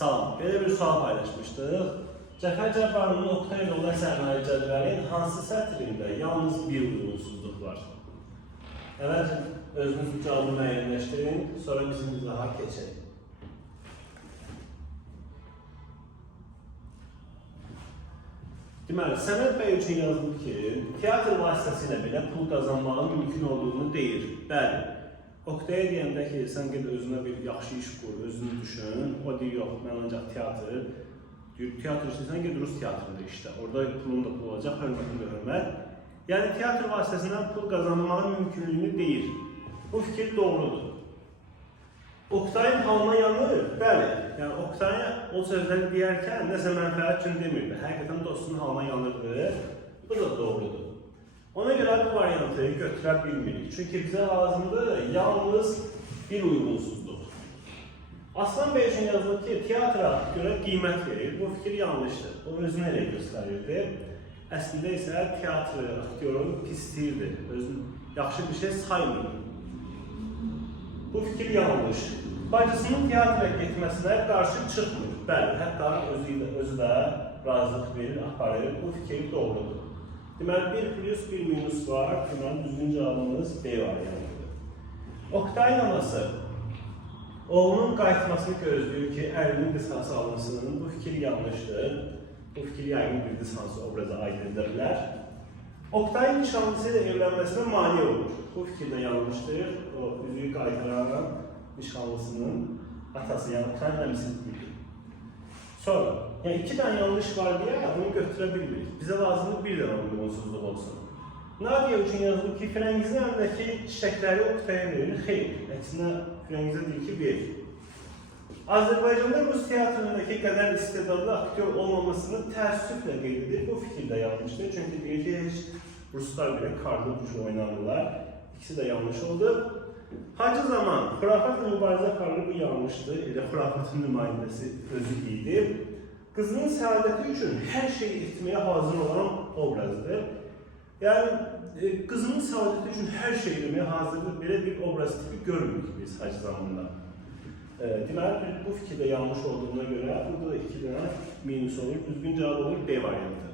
Sağ Belə bir sual paylaşmışdıq. Cəfər Cabbarlının Oktay yolu əsərləri cədvəlin hansı sətrində yalnız bir uyğunsuzluq var? Əvvəlcə özünüz cavabı müəyyənləşdirin, sonra bizim izaha keçək. Deməli, Səməd bəy üçün yazılıb ki, teatr vasitəsilə belə pul qazanmağın mümkün olduğunu deyir. Bəli. Oktaya deyəndə ki, sən get özünə bir yaxşı iş qur, özünü düşün. O deyir, yox, mən ancaq teatr, deyir, teatr istəyirsən, get Rus teatrında işlə. Orada pulun da pul olacaq, hörmətin də hörmət. Yəni teatr vasitəsilə pul qazanmağın mümkünlüyünü deyir. Bu fikir doğrudur. Oktayın halına yanır. Bəli. Yəni Oktay o sözləri deyərkən nəsə mənfəət üçün demirdi. Həqiqətən dostunun halına yanırdı. Bu da doğrudur. Ona görə götürə bilmirik. Çünki bizə lazımdır yalnız bir uyğunsuzluq. Aslan Bey üçün yazılıb ki, teatra görə qiymət verir. Bu fikir yanlışdır. O özünü elə göstərirdi. Əslində isə teatr aktyorun pisliyidir. Özünü yaxşı bir şey saymır. Bu fikir yanlış. Bacısının teatra getməsinə qarşı çıxmır. Bəli, hətta özü də, özü də razılıq verir, aparır. Bu fikir doğrudur. Deməli, 1 plus 1 minus var. Deməli, düzgün cavabımız B variantıdır. Oktayın anası oğlunun qayıtmasını gözləyir ki, ərinin qisası alınsın. Bu fikir yanlışdır. Bu fikir yəqin bir qisası obraza aid edirlər. Oktayın nişanlısı ilə evlənməsinə olur. Bu fikir də yanlışdır. O üzüyü qaytaran nişanlısının atası, yəni Oktayın əmisi deyil. Sonra, yəni iki tane yanlış var diye bunu götürə bilmirik. Bizə lazımdır bir dənə uyğunsuzluq olsun. Nadia üçün yazılıb ki, Firəngizin əlindəki çiçəkləri Oktaya verir. Xeyr, əksinə Firəngizə deyir ki, verir. Azərbaycanda Rus teatrındakı qədər istedadlı aktyor olmamasını təəssüflə qeyd. Bu fikir də yanlışdır. Çünki deyir ki, Ruslar belə karlı ucu oynanırlar. İkisi də yanlış oldu. Hacı zaman xurafatla mübarizə aparılır, bu yanlışdır. Elə xurafatın nümayəndəsi özü idi. Qızının səadəti üçün hər şeyi etməyə hazır olan obrazdır. Yəni e, qızının səadəti üçün hər şey etməyə hazırdır. Belə bir obraz tipi görmürük biz Hacı zamanında. E, deməli bu fikirdə yanlış olduğuna görə burada da iki dənə minus olur. Düzgün cavab olur B variantı.